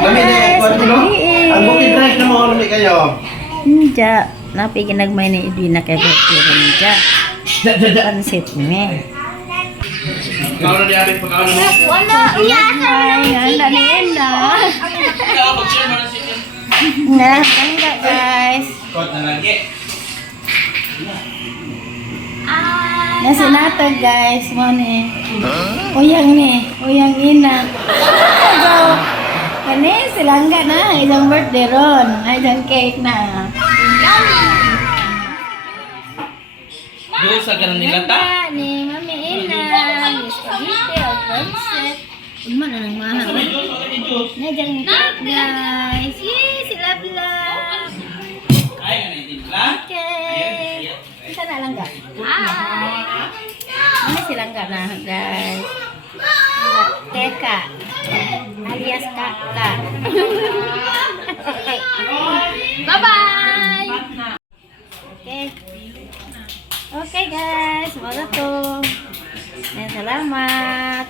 guys, Ang bukid rice na mo ulit kayo. Ninja, napi ginagmay ni Edwina kay birthday ko ninja. Pansit me. Kalau di abis pagkaon mo. Wala. Ay, handa ni Enda. Nah, enggak guys. Kot na lagi. Nasi nato guys, mo ni. Uyang ni, uyang ina. So, kani silangga na, isang birthday ron, isang cake na. Dosa ka na nila ta? Ni Mami Ina, spaghetti o pancit. Uma na nang mahal. Najang cake guys. Yay, sila vlog. Ay, ka na itipla? Okay. Isa na lang ga. Ano silang ga na guys? Teka. Alias kakak. Bye-bye. Okay. Okay guys, semoga tuh. Salamat.